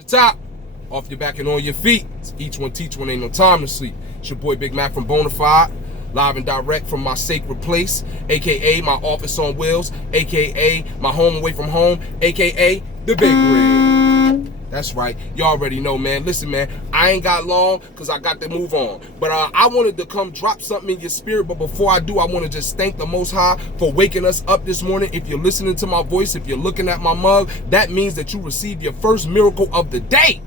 The top, off your back and on your feet. It's each one teach one, ain't no time to sleep. It's your boy Big Mac from Bonafide, live and direct from my sacred place, aka my office on wheels, aka my home away from home, aka the Big Rig. That's right, you already know, man. Listen, man, I ain't got long because I got to move on. But I wanted to come drop something in your spirit. But before I do, I want to just thank the Most High for waking us up this morning. If you're listening to my voice, if you're looking at my mug, that means that you received your first miracle of the day.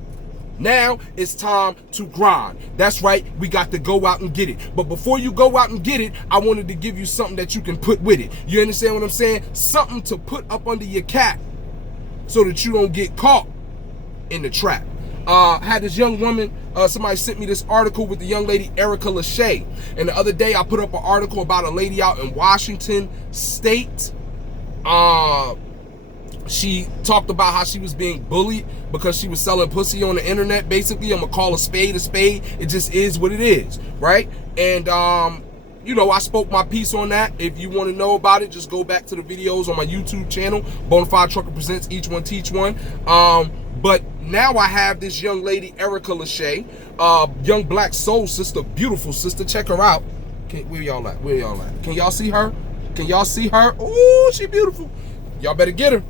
Now it's time to grind. That's right, we got to go out and get it. But before you go out and get it, I wanted to give you something that you can put with it. You understand what I'm saying? Something to put up under your cap so that you don't get caught in the trap. Had this young woman, somebody sent me this article with the young lady Erica Leshai. And the other day I put up an article about a lady out in Washington State. She talked about how she was being bullied because she was selling pussy on the internet. Basically, I'm gonna call a spade a spade. It just is what it is, right? And you know, I spoke my piece on that. If you want to know about it, just go back to the videos on my YouTube channel, Bonafide Trucker Presents Each One Teach One. But now I have this young lady, Erica Leshai, young black soul sister, beautiful sister. Check her out. Where y'all at? Where y'all at? Can y'all see her? Can y'all see her? Ooh, she beautiful. Y'all better get her.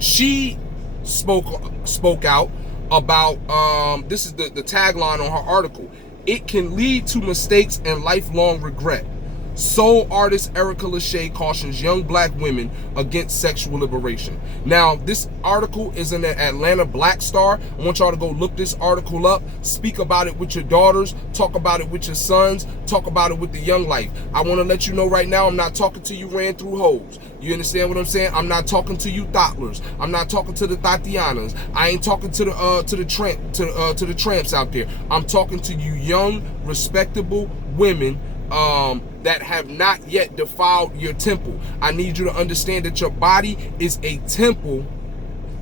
She spoke out about, this is the tagline on her article. It can lead to mistakes and lifelong regret. Soul artist Erica Leshai cautions young black women against sexual liberation. Now, this article is in the Atlanta Black Star. I want y'all to go look this article up, speak about it with your daughters, talk about it with your sons, talk about it with the young life. I want to let you know right now, I'm not talking to you ran through hoes. You understand what I'm saying? I'm not talking to you thottlers. I'm not talking to the Tatianas. I ain't talking to the tramps out there. I'm talking to you young, respectable women that have not yet defiled your temple. I need you to understand that your body is a temple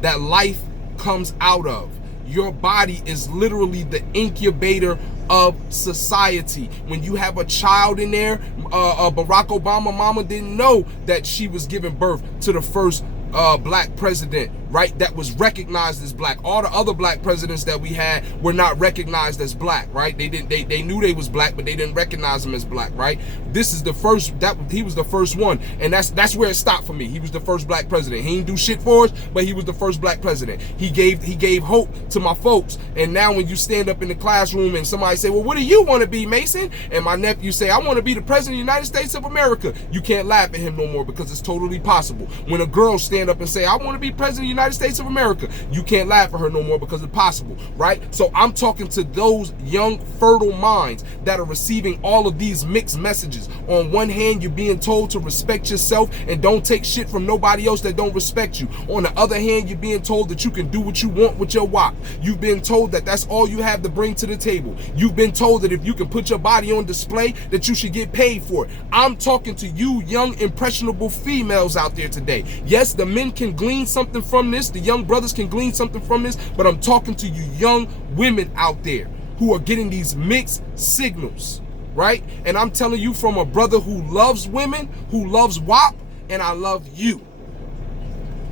that life comes out of. Your body is literally the incubator of society. When you have a child in there, Barack Obama mama didn't know that she was giving birth to the first black president, right? That was recognized as black. All the other black presidents that we had were not recognized as black, right? They knew they was black, but they didn't recognize him as black, right? This is the first, he was the first one. And that's where it stopped for me. He was the first black president. He didn't do shit for us, but he was the first black president. He gave hope to my folks. And now when you stand up in the classroom and somebody say, well, what do you want to be, Mason? And my nephew say, I want to be the president of the United States of America. You can't laugh at him no more because it's totally possible. When a girl stand up and say, I want to be president of the United States of America, you can't laugh at her no more because it's possible, right? So I'm talking to those young, fertile minds that are receiving all of these mixed messages. On one hand, you're being told to respect yourself and don't take shit from nobody else that don't respect you. On the other hand, you're being told that you can do what you want with your wop. You've been told that that's all you have to bring to the table. You've been told that if you can put your body on display, that you should get paid for it. I'm talking to you young, impressionable females out there today. Yes, the men can glean something from this. The young brothers can glean something from this. But I'm talking to you young women out there who are getting these mixed signals, right? And I'm telling you from a brother who loves women, who loves WAP, and I love you.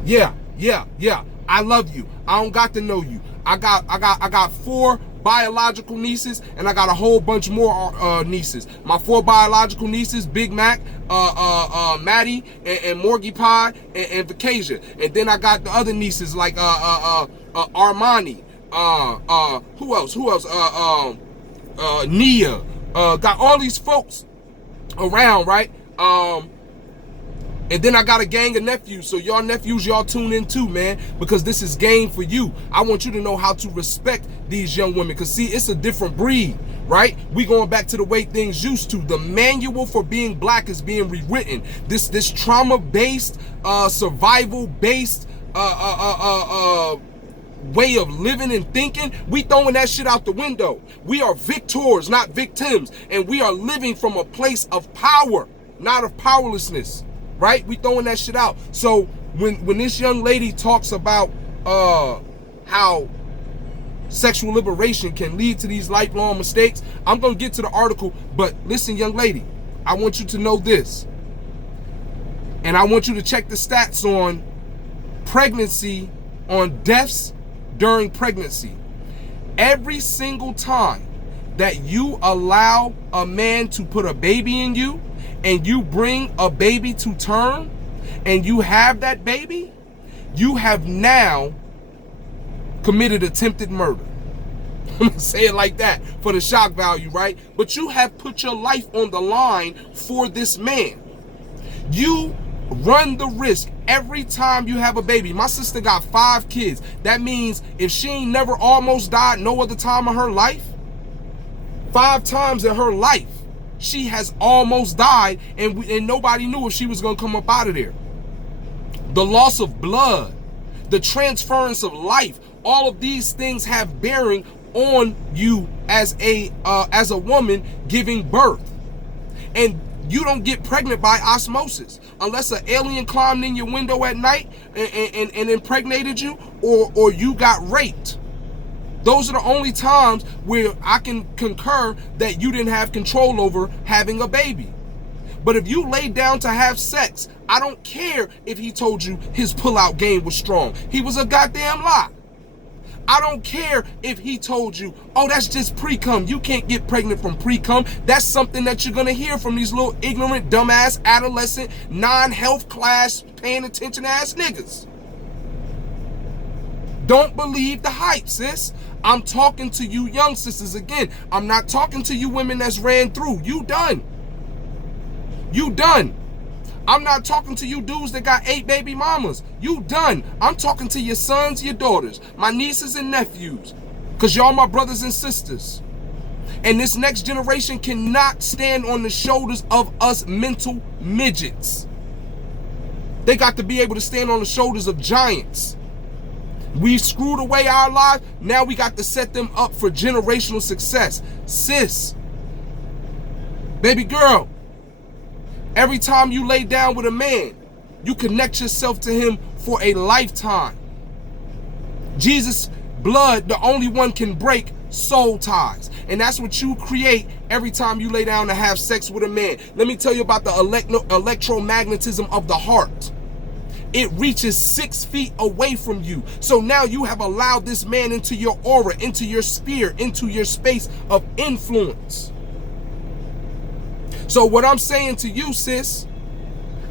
Yeah. I love you. I don't got to know you. I got 4 biological nieces, and I got a whole bunch more nieces. My 4 biological nieces, Big Mac, Maddie, and Morgie Pie, and Vacasia. And then I got the other nieces like Armani. Who else? Nia. Got all these folks around, right? And then I got a gang of nephews. So y'all nephews, y'all tune in too, man, because this is game for you. I want you to know how to respect these young women, because see, it's a different breed, right? We going back to the way things used to. The manual for being black is being rewritten. This trauma-based, survival-based way of living and thinking, we throwing that shit out the window. We are victors, not victims. And we are living from a place of power, not of powerlessness. Right? We throwing that shit out. So when this young lady talks about how sexual liberation can lead to these lifelong mistakes, I'm gonna get to the article, but listen, young lady, I want you to know this. And I want you to check the stats on pregnancy on deaths during pregnancy. Every single time that you allow a man to put a baby in you and you bring a baby to term and you have that baby, you have now committed attempted murder. I'm gonna say it like that for the shock value, right? But you have put your life on the line for this man. You run the risk every time you have a baby. My sister got 5 kids. That means if she ain't never almost died no other time in her life, 5 times in her life, she has almost died, and nobody knew if she was gonna come up out of there. The loss of blood, the transference of life, all of these things have bearing on you as a woman giving birth. And you don't get pregnant by osmosis unless an alien climbed in your window at night and impregnated you, or you got raped. Those are the only times where I can concur that you didn't have control over having a baby. But if you laid down to have sex, I don't care if he told you his pullout game was strong. He was a goddamn lie. I don't care if he told you, oh, that's just pre-cum. You can't get pregnant from pre-cum. That's something that you're going to hear from these little ignorant, dumbass, adolescent, non-health class, paying attention ass niggas. Don't believe the hype, sis. I'm talking to you young sisters again. I'm not talking to you women that's ran through. You done. You done. I'm not talking to you dudes that got 8 baby mamas. You done. I'm talking to your sons, your daughters, my nieces and nephews, because y'all my brothers and sisters. And this next generation cannot stand on the shoulders of us mental midgets. They got to be able to stand on the shoulders of giants. We've screwed away our lives. Now we got to set them up for generational success. Sis, baby girl, every time you lay down with a man, you connect yourself to him for a lifetime. Jesus' blood, the only one can break soul ties. And that's what you create every time you lay down to have sex with a man. Let me tell you about the electromagnetism of the heart. It reaches 6 feet away from you. So now you have allowed this man into your aura, into your sphere, into your space of influence. So what I'm saying to you, sis,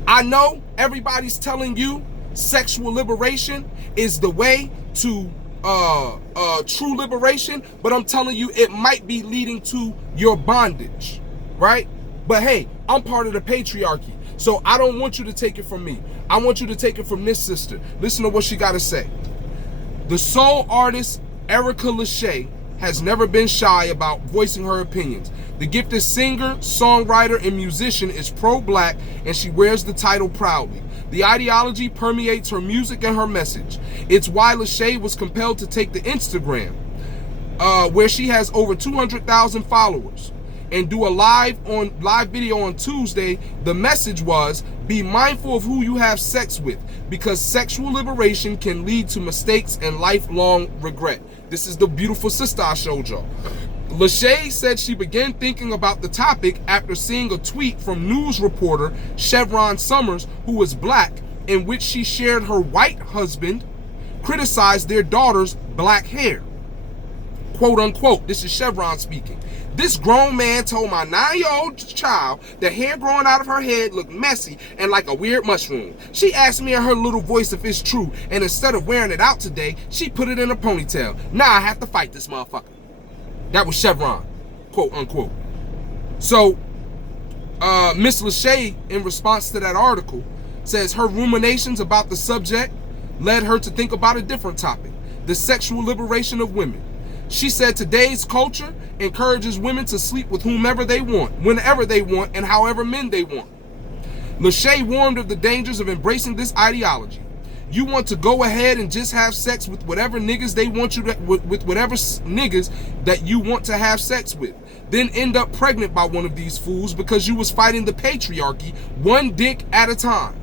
I know everybody's telling you sexual liberation is the way to true liberation, but I'm telling you it might be leading to your bondage, right? But hey, I'm part of the patriarchy, so I don't want you to take it from me. I want you to take it from this sister. Listen to what she got to say. The soul artist Erica Leshai has never been shy about voicing her opinions. The gifted singer, songwriter, and musician is pro-black, and she wears the title proudly. The ideology permeates her music and her message. It's why Leshai was compelled to take to Instagram, where she has over 200,000 followers, and do a live video on Tuesday. The message was, be mindful of who you have sex with, because sexual liberation can lead to mistakes and lifelong regret. This is the beautiful sister I showed y'all. Leshai said she began thinking about the topic after seeing a tweet from news reporter Chevron Summers, who is black, in which she shared her white husband criticized their daughter's black hair. Quote unquote, this is Chevron speaking. This grown man told my 9-year-old child the hair growing out of her head looked messy and like a weird mushroom. She asked me in her little voice if it's true, and instead of wearing it out today, she put it in a ponytail. Now I have to fight this motherfucker. That was Chevron, quote unquote. So, Miss Leshai, in response to that article, says her ruminations about the subject led her to think about a different topic, the sexual liberation of women. She said today's culture encourages women to sleep with whomever they want, whenever they want, and however men they want. Leshai warned of the dangers of embracing this ideology. You want to go ahead and just have sex with whatever niggas they want you to, with whatever niggas that you want to have sex with. Then end up pregnant by one of these fools because you was fighting the patriarchy one dick at a time.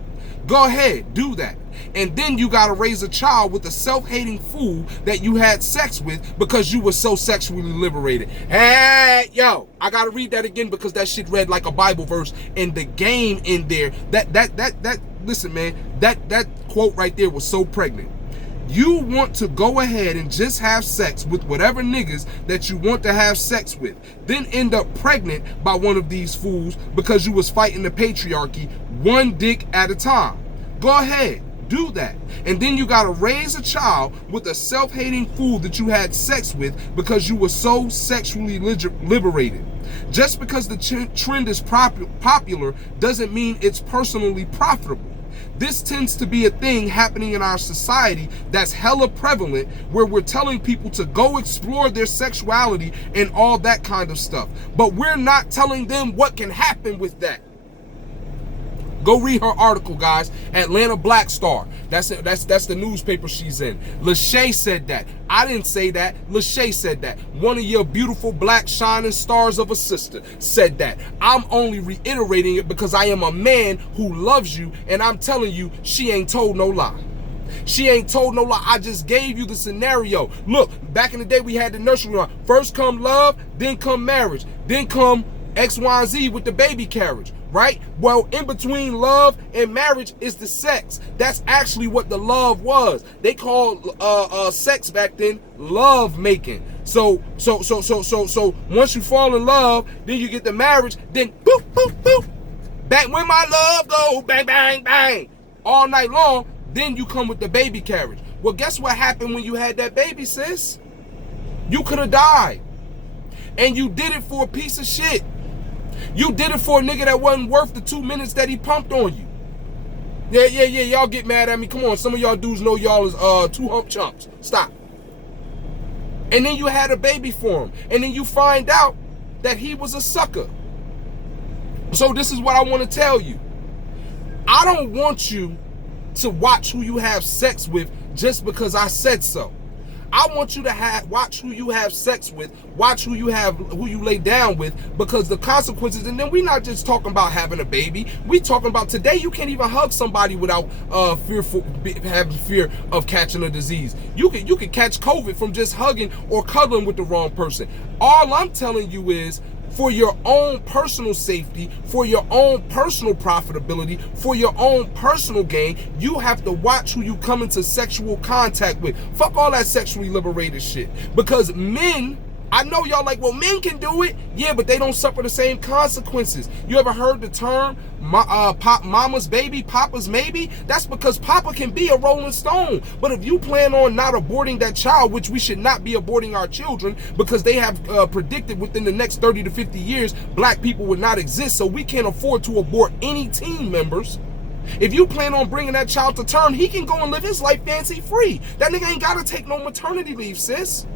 Go ahead, do that. And then you gotta raise a child with a self-hating fool that you had sex with because you were so sexually liberated. Hey, yo, I gotta read that again because that shit read like a Bible verse, and the game in there, that listen, man, that quote right there was so pregnant. You want to go ahead and just have sex with whatever niggas that you want to have sex with, then end up pregnant by one of these fools because you was fighting the patriarchy one dick at a time. Go ahead, do that. And then you gotta raise a child with a self-hating fool that you had sex with because you were so sexually liberated. Just because the trend is popular doesn't mean it's personally profitable. This tends to be a thing happening in our society that's hella prevalent, where we're telling people to go explore their sexuality and all that kind of stuff. But we're not telling them what can happen with that. Go read her article, guys. Atlanta Black Star. That's the newspaper she's in. Leshai said that. I didn't say that. Leshai said that. One of your beautiful black shining stars of a sister said that. I'm only reiterating it because I am a man who loves you, and I'm telling you, she ain't told no lie. She ain't told no lie. I just gave you the scenario. Look, back in the day, we had the nursery rhyme. First come love, then come marriage, then come X, Y, and Z with the baby carriage, right? Well, in between love and marriage is the sex. That's actually what the love was. They called sex back then love making. So once you fall in love, then you get the marriage, then boop, boop, boop. Back when my love go, bang, bang, bang, all night long, then you come with the baby carriage. Well, guess what happened when you had that baby, sis? You could have died. And you did it for a piece of shit. You did it for a nigga that wasn't worth the 2 minutes that he pumped on you. Yeah, y'all get mad at me. Come on, some of y'all dudes know y'all is two hump chumps. Stop. And then you had a baby for him. And then you find out that he was a sucker. So this is what I want to tell you. I don't want you to watch who you have sex with just because I said so. I want you to watch who you have sex with, watch who you lay down with, because the consequences. And then we're not just talking about having a baby. We talking about today you can't even hug somebody without having fear of catching a disease. You can catch COVID from just hugging or cuddling with the wrong person. All I'm telling you is, for your own personal safety, for your own personal profitability, for your own personal gain, you have to watch who you come into sexual contact with. Fuck all that sexually liberated shit. Because men, I know y'all like, well, men can do it. Yeah, but they don't suffer the same consequences. You ever heard the term mama's baby, papa's maybe? That's because papa can be a rolling stone. But if you plan on not aborting that child, which we should not be aborting our children, because they have predicted within the next 30 to 50 years, black people would not exist, so we can't afford to abort any team members. If you plan on bringing that child to term, he can go and live his life fancy free. That nigga ain't gotta take no maternity leave, sis.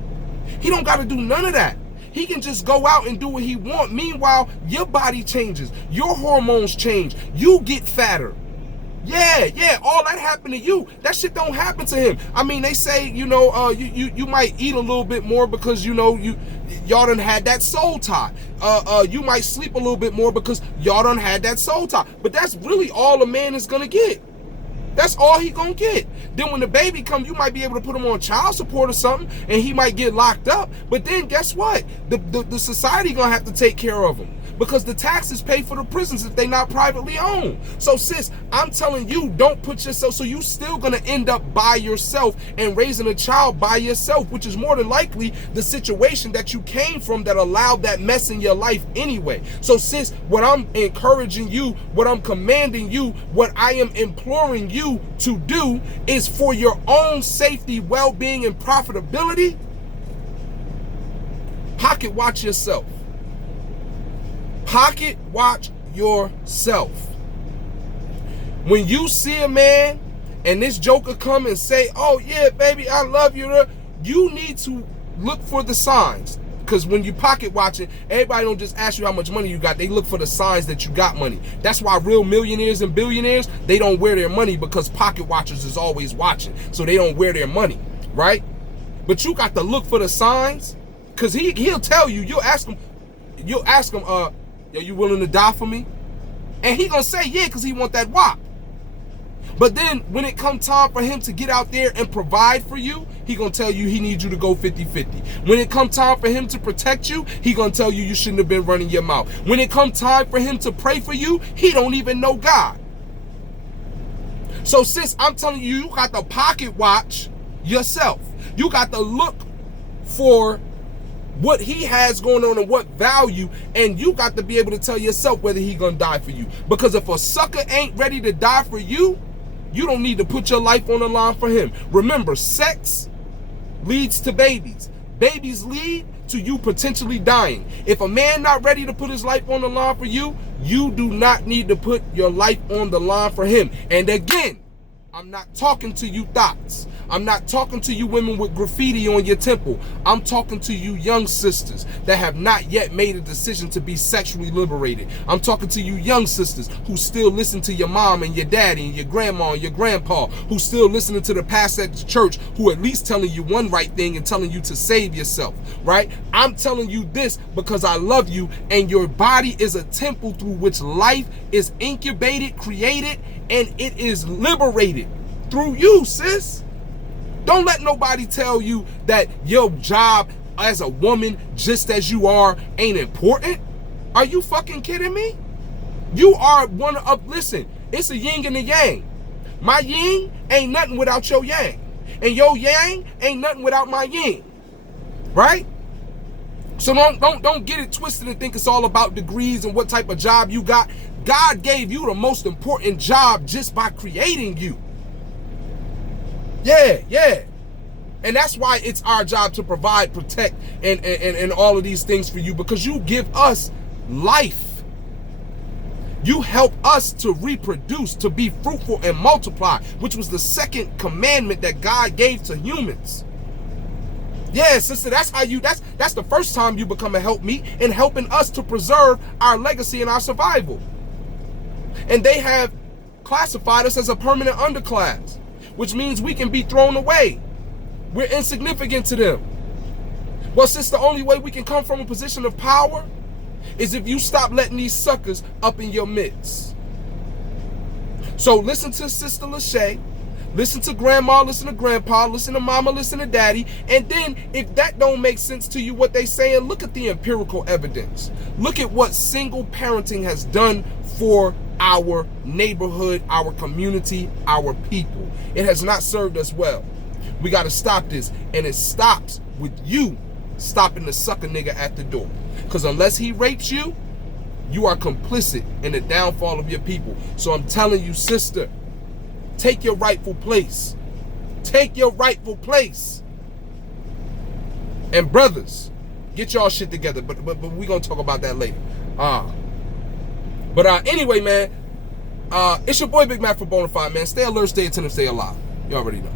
He don't gotta do none of that. He can just go out and do what he want. Meanwhile, your body changes. Your hormones change. You get fatter. Yeah, all that happened to you. That shit don't happen to him. I mean, they say, you might eat a little bit more because, y'all done had that soul tie. You might sleep a little bit more because y'all done had that soul tie. But that's really all a man is gonna get. That's all he gonna get. Then when the baby comes, you might be able to put him on child support or something, and he might get locked up. But then guess what? The society gonna have to take care of him, because the taxes pay for the prisons if they not privately owned. So sis, I'm telling you, don't put yourself, so you still gonna end up by yourself and raising a child by yourself, which is more than likely the situation that you came from that allowed that mess in your life anyway. So sis, what I'm encouraging you, what I'm commanding you, what I am imploring you to do is, for your own safety, well-being, and profitability, pocket watch yourself. Pocket watch yourself. When you see a man and this joker come and say, oh yeah, baby, I love you, you need to look for the signs. Because when you pocket watching, everybody don't just ask you how much money you got. They look for the signs that you got money. That's why real millionaires and billionaires, they don't wear their money, because pocket watchers is always watching. So they don't wear their money, right? But you got to look for the signs, because he'll tell you. You'll ask him, are you willing to die for me? And he gonna say yeah, because he want that wop. But then when it come time for him to get out there and provide for you, he gonna tell you he needs you to go 50-50. When it come time for him to protect you, he gonna tell you shouldn't have been running your mouth. When it come time for him to pray for you, he don't even know God. So sis, I'm telling you, you got to pocket watch yourself. You got to look for what he has going on and what value, and you got to be able to tell yourself whether he gonna die for you. Because if a sucker ain't ready to die for you, you don't need to put your life on the line for him. Remember, sex leads to babies. Babies lead to you potentially dying. If a man not ready to put his life on the line for you, you do not need to put your life on the line for him. And again, I'm not talking to you thoughts. I'm not talking to you women with graffiti on your temple. I'm talking to you young sisters that have not yet made a decision to be sexually liberated. I'm talking to you young sisters who still listen to your mom and your daddy and your grandma and your grandpa, who still listening to the pastor at the church who at least telling you one right thing and telling you to save yourself, right? I'm telling you this because I love you, and your body is a temple through which life is incubated, created, and it is liberated through you, sis. Don't let nobody tell you that your job as a woman, just as you are, ain't important. Are you fucking kidding me? You are one of, listen, it's a yin and a yang. My yin ain't nothing without your yang. And your yang ain't nothing without my yin. Right? So don't get it twisted and think it's all about degrees and what type of job you got. God gave you the most important job just by creating you. Yeah. And that's why it's our job to provide, protect, and all of these things for you, because you give us life. You help us to reproduce, to be fruitful and multiply, which was the second commandment that God gave to humans. Yeah, sister, that's the first time you become a helpmeet in helping us to preserve our legacy and our survival. And they have classified us as a permanent underclass, which means we can be thrown away. We're insignificant to them. Well, sis, the only way we can come from a position of power is if you stop letting these suckers up in your midst. So listen to Sister Leshai, listen to grandma, listen to grandpa, listen to mama, listen to daddy, and then if that don't make sense to you what they saying, look at the empirical evidence. Look at what single parenting has done for our neighborhood, our community, our people. It has not served us well. We got to stop this, and it stops with you stopping the sucker nigga at the door. Because unless he rapes you, you are complicit in the downfall of your people. So I'm telling you, sister, take your rightful place. Take your rightful place. And brothers, get y'all shit together. But we're going to talk about that later. Anyway, man, it's your boy Big Mac for Bonafide, man. Stay alert, stay attentive, stay alive. You already know.